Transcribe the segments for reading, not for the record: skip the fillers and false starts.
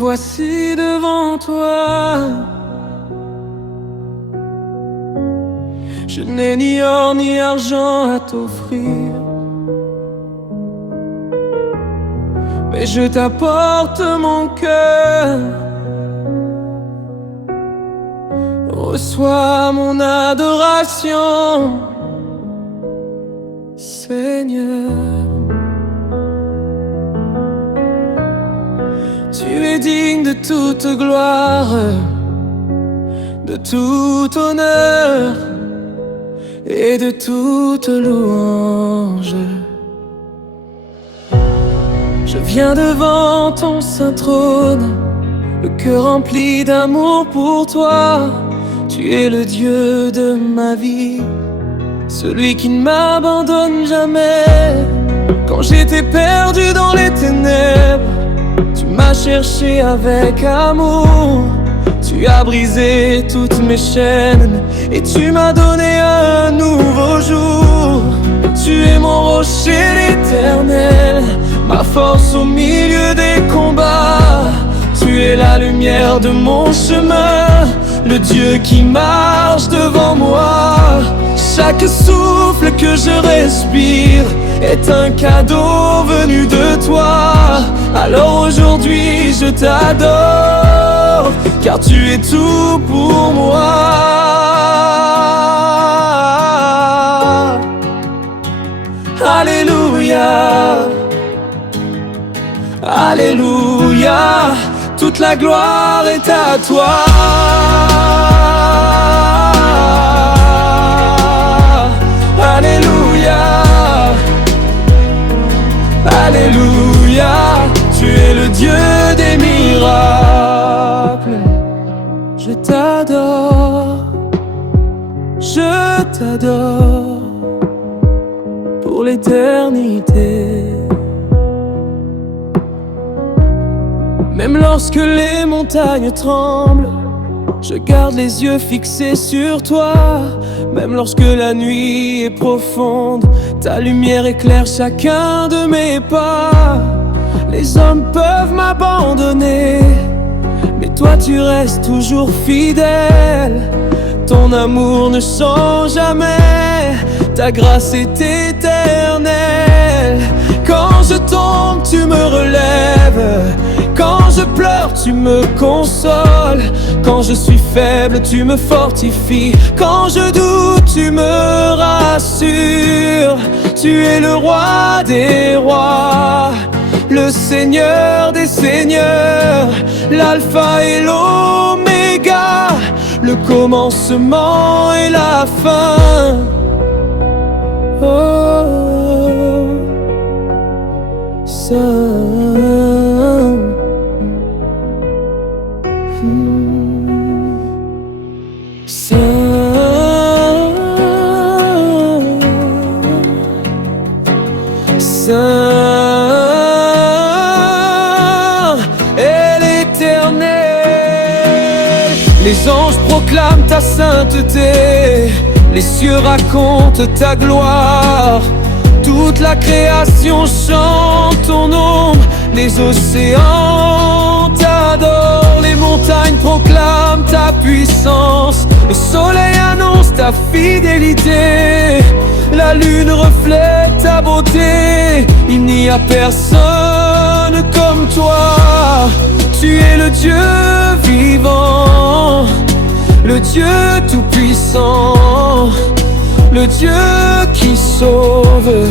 voici devant toi. Je n'ai ni or ni argent à t'offrir, mais je t'apporte mon cœur. Reçois mon adoration, Seigneur. Tu es digne de toute gloire, de tout honneur et de toute louange. Je viens devant ton saint trône, le cœur rempli d'amour pour toi. Tu es le Dieu de ma vie, celui qui ne m'abandonne jamais. Quand j'étais perdu dans les ténèbres, tu m'as cherché avec amour. Tu as brisé toutes mes chaînes et tu m'as donné un nouveau jour. Tu es mon rocher l'éternel, ma force au milieu des combats. Tu es la lumière de mon chemin, le Dieu qui marche devant moi. Chaque souffle que je respire est un cadeau venu de toi. Alors aujourd'hui je t'adore, car tu es tout pour moi. Alléluia, Alléluia, toute la gloire est à toi. Alléluia, Alléluia, tu es le Dieu des miracles. Je t'adore, je t'adore pour l'éternité. Même lorsque les montagnes tremblent, je garde les yeux fixés sur toi. Même lorsque la nuit est profonde, ta lumière éclaire chacun de mes pas. Les hommes peuvent m'abandonner, mais toi tu restes toujours fidèle. Ton amour ne change jamais, ta grâce est éternelle. Quand je tombe, tu me relèves. Quand je pleure, tu me consoles. Quand je suis faible, tu me fortifies. Quand je doute, tu me rassures. Tu es le roi des rois, le Seigneur des seigneurs, l'alpha et l'oméga, le commencement et la fin. Oh, Saint. Saint est l'Éternel. Les anges proclament ta sainteté, les cieux racontent ta gloire. Toute la création chante ton nom, les océans t'adorent. Les montagnes proclament ta puissance, le soleil annonce ta fidélité. La lune reflète ta beauté, il n'y a personne comme toi. Tu es le Dieu vivant, le Dieu tout-puissant, le Dieu qui sauve,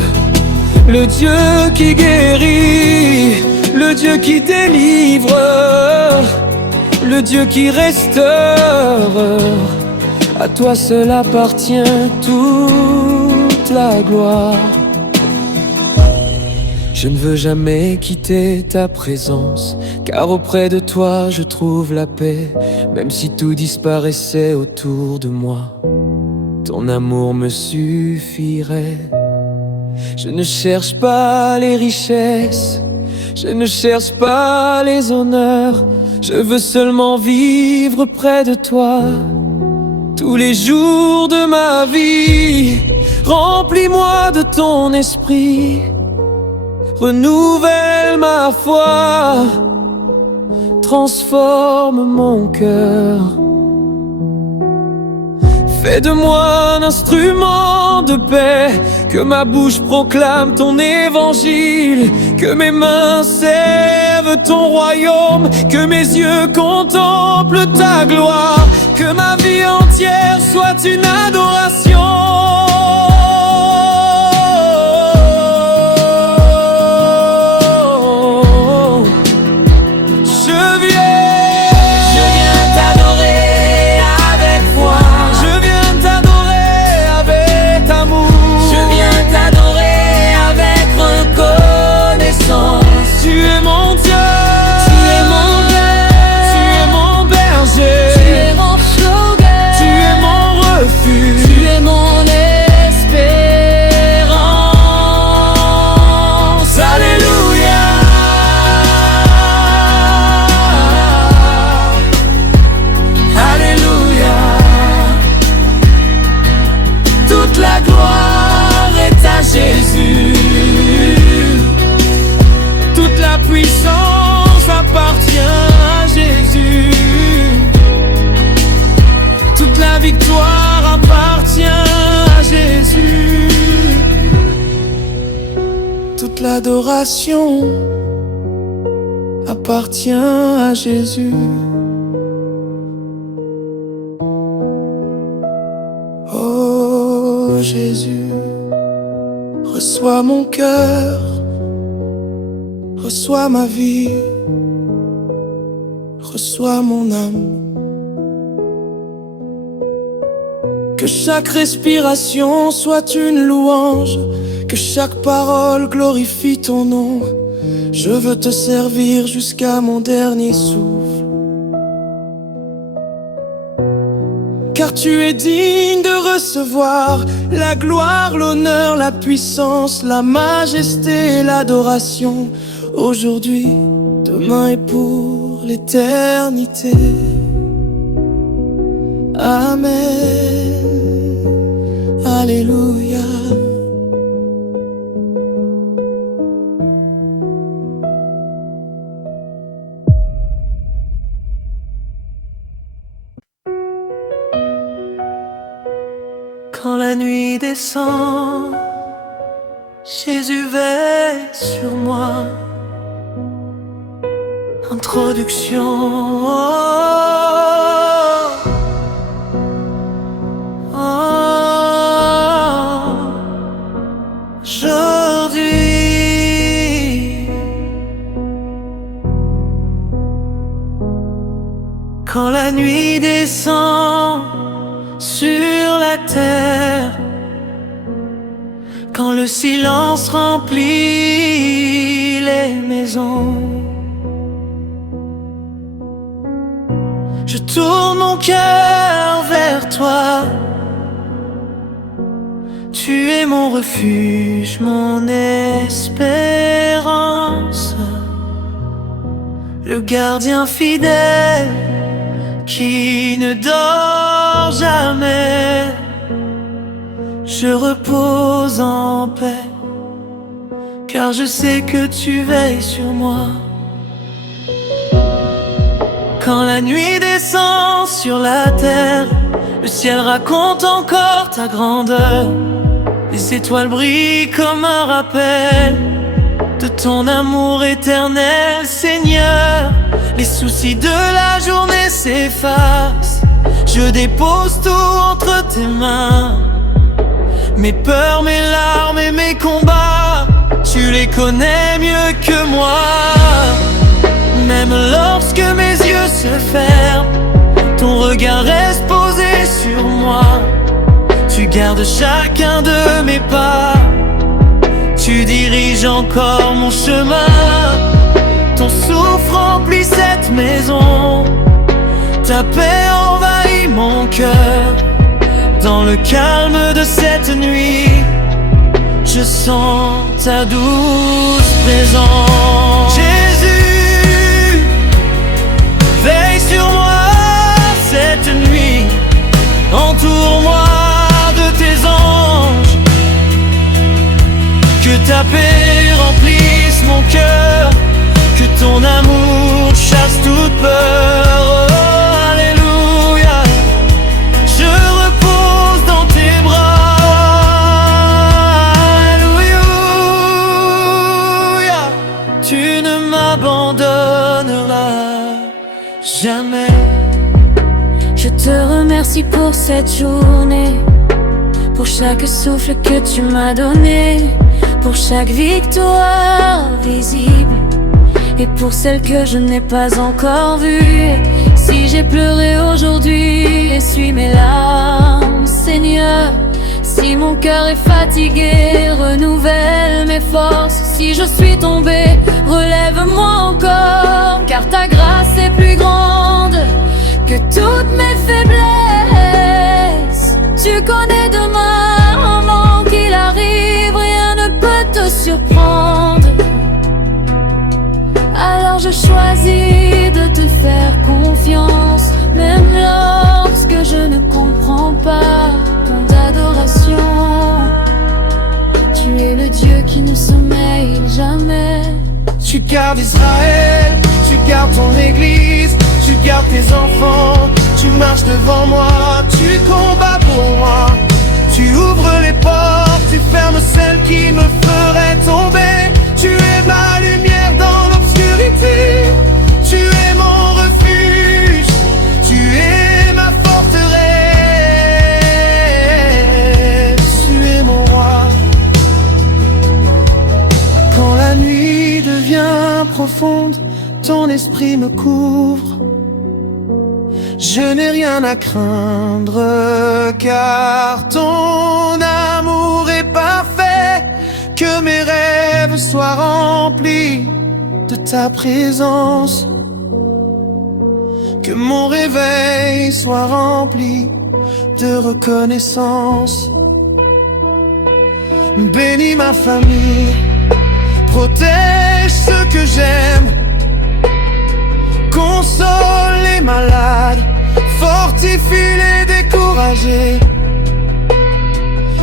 le Dieu qui guérit, le Dieu qui délivre, le Dieu qui restaure. À toi seul appartient toute la gloire. Je ne veux jamais quitter ta présence, car auprès de toi je trouve la paix. Même si tout disparaissait autour de moi, ton amour me suffirait. Je ne cherche pas les richesses, je ne cherche pas les honneurs. Je veux seulement vivre près de toi tous les jours de ma vie. Remplis-moi de ton esprit, renouvelle ma foi, transforme mon cœur. Fais de moi un instrument de paix, que ma bouche proclame ton évangile, que mes mains servent ton royaume, que mes yeux contemplent ta gloire, que ma vie entière soit une adoration. Victoire appartient à Jésus. Toute l'adoration appartient à Jésus. Oh Jésus, reçois mon cœur, reçois ma vie, reçois mon âme. Que chaque respiration soit une louange, que chaque parole glorifie ton nom. Je veux te servir jusqu'à mon dernier souffle, car tu es digne de recevoir la gloire, l'honneur, la puissance, la majesté et l'adoration, aujourd'hui, demain et pour l'éternité. Amen. Alléluia. Quand la nuit descend, Jésus veille sur moi. Introduction. Aujourd'hui, quand la nuit descend sur la terre, quand le silence remplit les maisons, je tourne mon cœur vers toi. Tu es mon refuge, mon espérance, le gardien fidèle qui ne dort jamais. Je repose en paix, car je sais que tu veilles sur moi. Quand la nuit descend sur la terre, le ciel raconte encore ta grandeur. Les étoiles brillent comme un rappel de ton amour éternel, Seigneur. Les soucis de la journée s'effacent, je dépose tout entre tes mains. Mes peurs, mes larmes et mes combats, tu les connais mieux que moi. Même lorsque mes yeux se ferment, ton regard reste posé sur moi. Tu gardes chacun de mes pas, tu diriges encore mon chemin. Ton souffle remplit cette maison, ta paix envahit mon cœur. Dans le calme de cette nuit, je sens ta douce présence. Jésus, veille sur moi cette nuit, entoure-moi de tes anges. Que ta paix remplisse mon cœur, que ton amour chasse toute peur. Merci pour cette journée, pour chaque souffle que tu m'as donné, pour chaque victoire visible et pour celle que je n'ai pas encore vue. Si j'ai pleuré aujourd'hui, essuie mes larmes, Seigneur. Si mon cœur est fatigué, renouvelle mes forces. Si je suis tombée, relève-moi encore, car ta grâce est plus grande que toutes mes faiblesses. Tu connais demain, avant qu'il arrive, rien ne peut te surprendre. Alors je choisis de te faire confiance, même lorsque je ne comprends pas ton adoration. Tu es le Dieu qui ne sommeille jamais. Tu gardes Israël, tu gardes ton église, tu gardes tes enfants, tu marches devant moi, tu combats pour moi. Tu ouvres les portes, tu fermes celles qui me feraient tomber. Tu es ma lumière dans l'obscurité, tu es mon refuge, tu es ma forteresse, tu es mon roi. Quand la nuit devient profonde, ton esprit me couvre. Je n'ai rien à craindre, car ton amour est parfait. Que mes rêves soient remplis de ta présence, que mon réveil soit rempli de reconnaissance. Bénis ma famille, protège ceux que j'aime, console les malades, fortifie les découragés.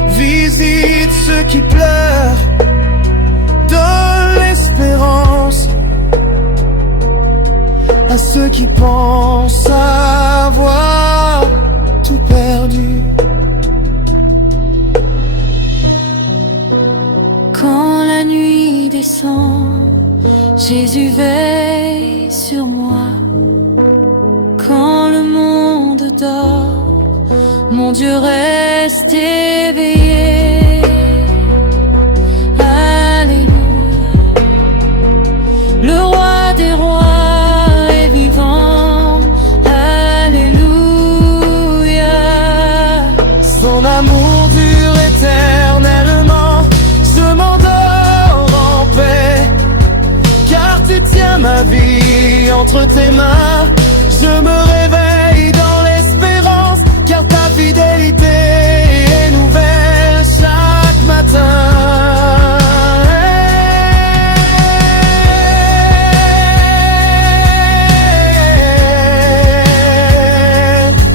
Visite ceux qui pleurent, donne l'espérance à ceux qui pensent avoir tout perdu. Quand la nuit descend, Jésus veille sur moi. Quand le monde dort, mon Dieu reste éveillé. Alléluia. Le roi des rois est vivant. Alléluia. Son amour dure éternellement. Je m'endors en paix, car tu tiens ma vie entre tes mains. Je me réveille dans l'espérance, car ta fidélité est nouvelle chaque matin.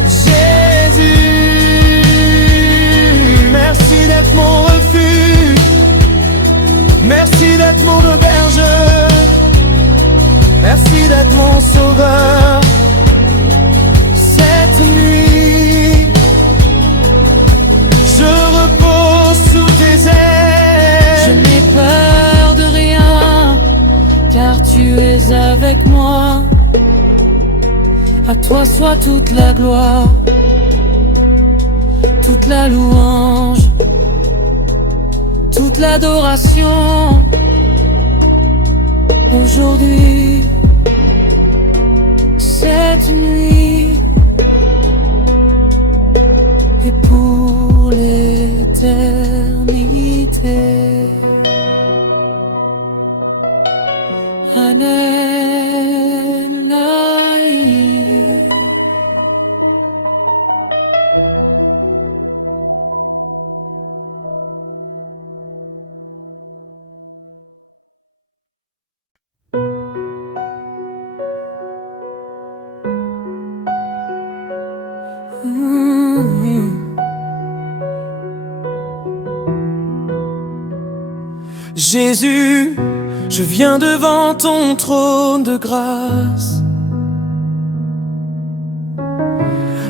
Jésus, merci d'être mon refuge, merci d'être mon bergeur, merci d'être mon sauveur. Cette nuit, je repose sous tes ailes. Je n'ai peur de rien, car tu es avec moi. À toi soit toute la gloire, toute la louange, toute l'adoration. Aujourd'hui, cette nuit et pour l'éternité. Amen. Jésus, je viens devant ton trône de grâce,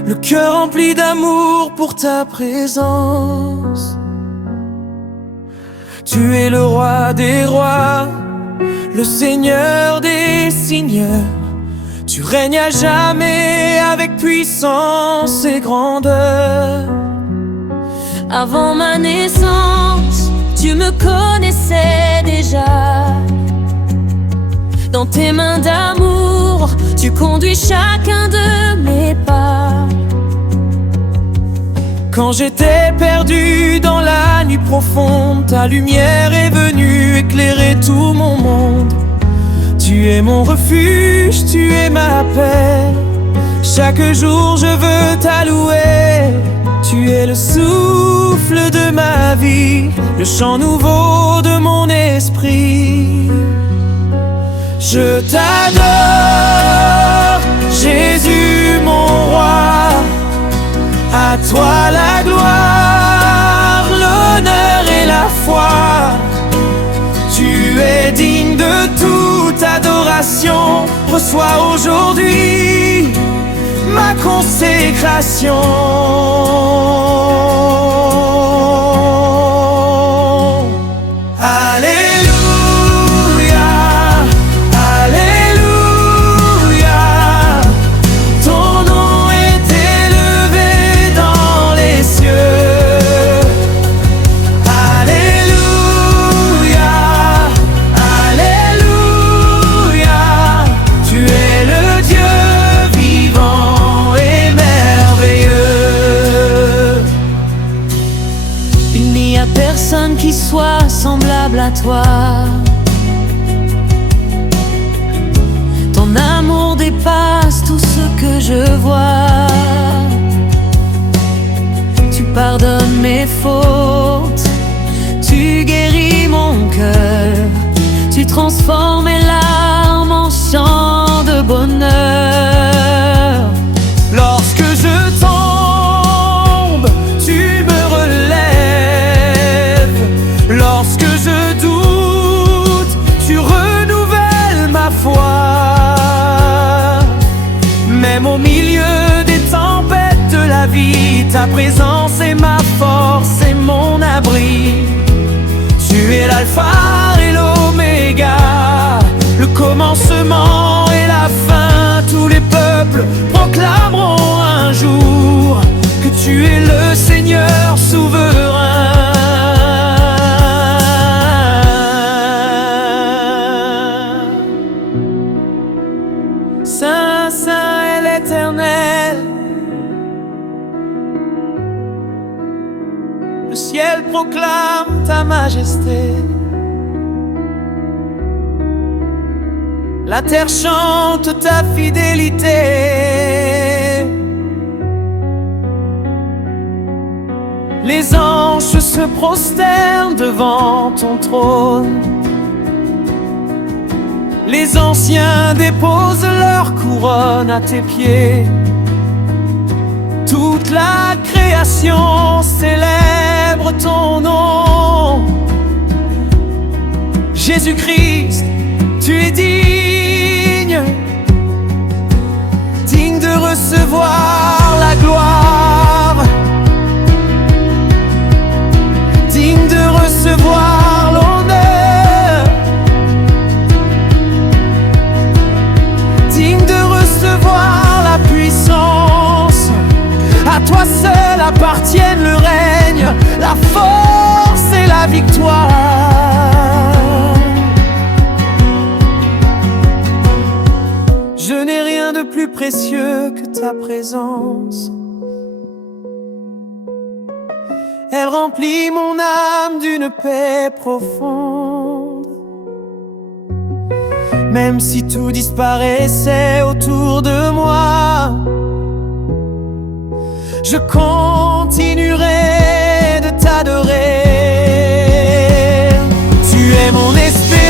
le cœur rempli d'amour pour ta présence. Tu es le roi des rois, le Seigneur des seigneurs. Tu règnes à jamais avec puissance et grandeur. Avant ma naissance, tu me connaissais déjà. Dans tes mains d'amour, tu conduis chacun de mes pas. Quand j'étais perdu dans la nuit profonde, ta lumière est venue éclairer tout mon monde. Tu es mon refuge, tu es ma paix. Chaque jour je veux t'allouer. Tu es le souffle de ma vie, le chant nouveau de mon esprit. Je t'adore, Jésus mon roi. À toi la gloire, l'honneur et la foi. Tu es digne de toute adoration. Reçois aujourd'hui ma consécration. Personne qui soit semblable à toi. Ton amour dépasse tout ce que je vois. Tu pardonnes mes fautes, tu guéris mon cœur, tu transformes mes larmes en chants de bonheur. Lorsque je tombe, tu me relèves. Lorsque je doute, tu renouvelles ma foi. Même au milieu des tempêtes de la vie, ta présence est ma force et mon abri. Tu es l'alpha et l'oméga, le commencement et la fin. Tous les peuples proclameront un jour que tu es le Seigneur souverain. Saint, Saint est l'Éternel. Le ciel proclame ta majesté. La terre chante ta fidélité. Les anges se prosternent devant ton trône. Les anciens déposent leur couronne à tes pieds. Toute la création célèbre ton nom. Jésus-Christ, tu es digne, digne de recevoir la gloire, digne de recevoir l'honneur, digne de recevoir la puissance. À toi seul appartiennent le règne, la force et la victoire. Je n'ai rien de plus précieux que ta présence. Elle remplit mon âme d'une paix profonde. Même si tout disparaissait autour de moi, je continuerai de t'adorer. Tu es mon espérance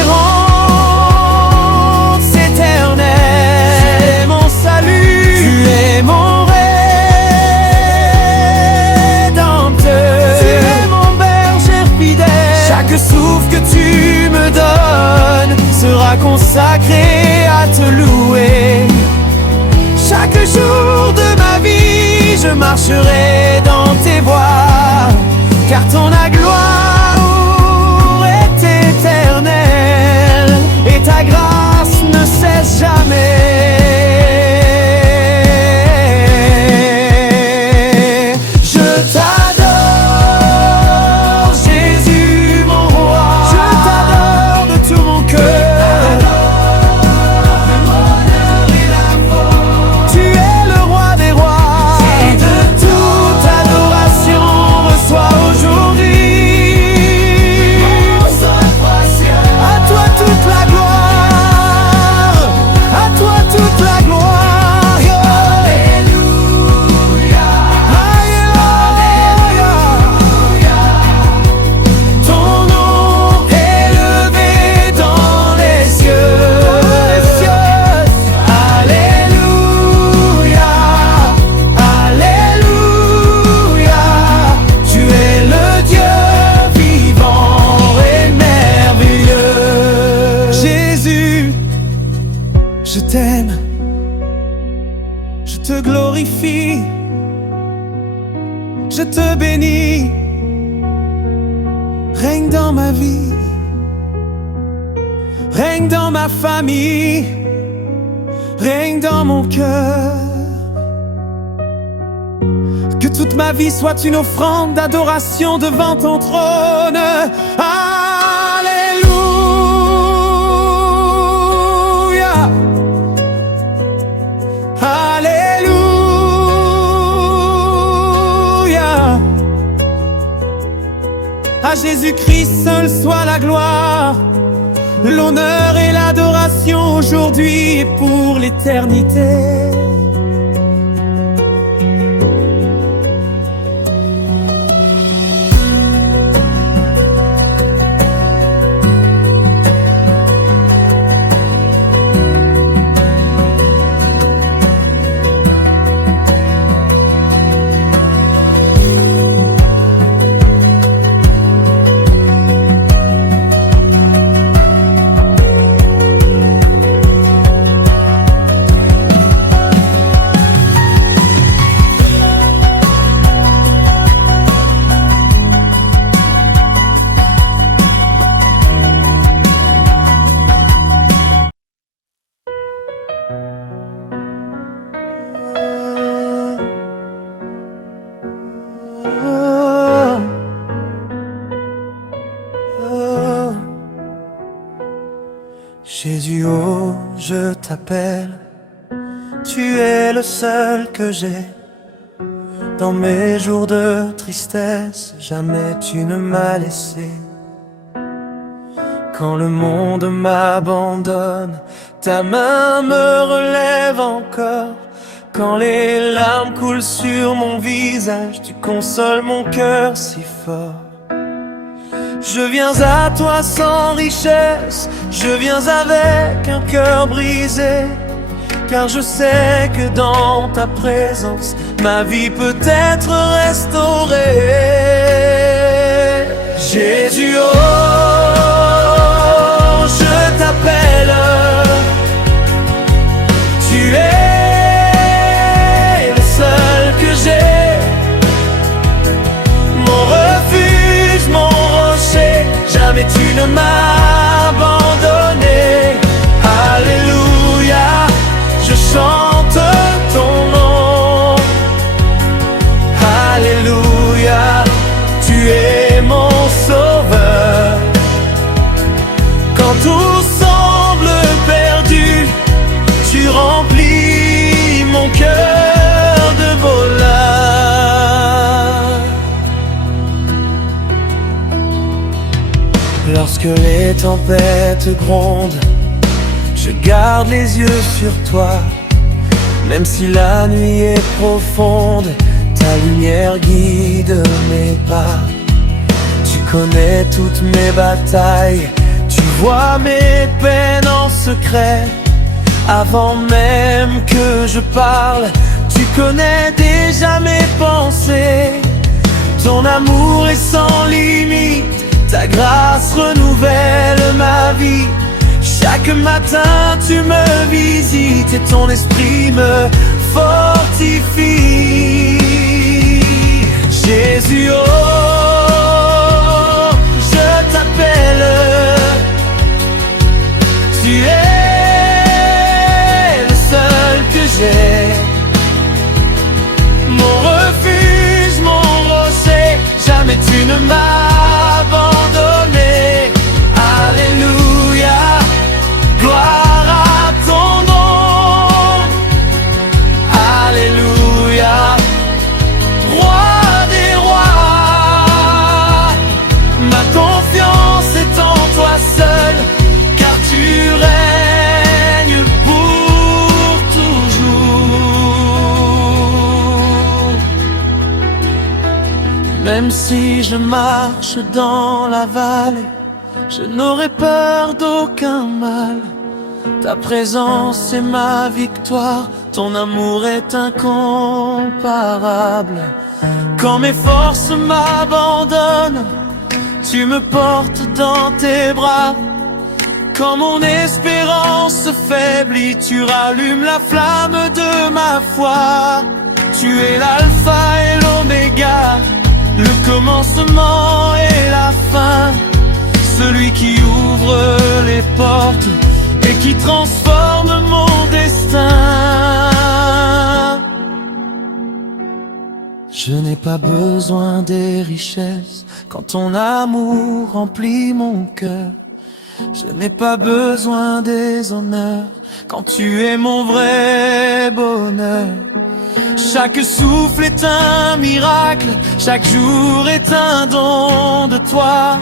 éternelle, mon salut. Tu es mon rédempteur. Tu es mon berger fidèle. Chaque souffle que tu me donnes sera consacré à te louer. Chaque jour de ma vie, je marcherai dans tes voies, car ton gloire est éternelle et ta grâce ne cesse jamais. je te bénis. Règne dans ma vie, règne dans ma famille, règne dans mon cœur. Que toute ma vie soit une offrande d'adoration devant ton trône. Alléluia, alléluia. À Jésus-Christ seul soit la gloire, l'honneur et l'adoration aujourd'hui et pour l'éternité. Jésus, oh, je t'appelle, tu es le seul que j'ai. Dans mes jours de tristesse, jamais tu ne m'as laissé. Quand le monde m'abandonne, ta main me relève encore. Quand les larmes coulent sur mon visage, tu consoles mon cœur si fort. Je viens à toi sans richesse, je viens avec un cœur brisé, car je sais que dans ta présence, ma vie peut être restaurée. Jésus, oh, je t'appelle, tu es le seul que j'ai, mon refuge, mon rocher, jamais tu ne m'as abandonné. Alléluia, je chante ton nom. Alléluia, tu es mon sauveur. Quand tout semble perdu, tu remplis mon cœur de volage. Lorsque les tempêtes grondent, je garde les yeux sur toi. Même si la nuit est profonde, ta lumière guide mes pas. Tu connais toutes mes batailles, tu vois mes peines en secret. Avant même que je parle, tu connais déjà mes pensées. Ton amour est sans limite, ta grâce renouvelle ma vie. Chaque matin tu me visites et ton esprit me fortifie. Jésus, oh, je t'appelle, tu es le seul que j'ai, mon refuge, mon rocher, jamais tu ne m'as abandonné. Alléluia, gloire à ton nom. Alléluia, roi des rois. Ma confiance est en toi seul, car tu règnes pour toujours. Même si je marche dans la vallée, je n'aurai peur d'aucun mal. Ta présence est ma victoire, ton amour est incomparable. Quand mes forces m'abandonnent, tu me portes dans tes bras. Quand mon espérance faiblit, tu rallumes la flamme de ma foi. Tu es l'alpha et l'oméga, commencement et la fin, celui qui ouvre les portes et qui transforme mon destin. Je n'ai pas besoin des richesses quand ton amour remplit mon cœur. Je n'ai pas besoin des honneurs quand tu es mon vrai bonheur. Chaque souffle est un miracle, chaque jour est un don de toi.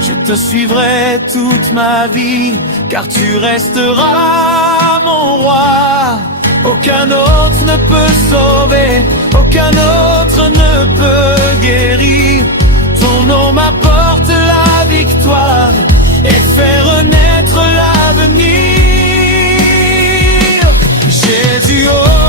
Je te suivrai toute ma vie, car tu resteras mon roi. Aucun autre ne peut sauver, aucun autre ne peut guérir. Ton nom m'apporte la victoire et fait renaître l'avenir. Jésus, oh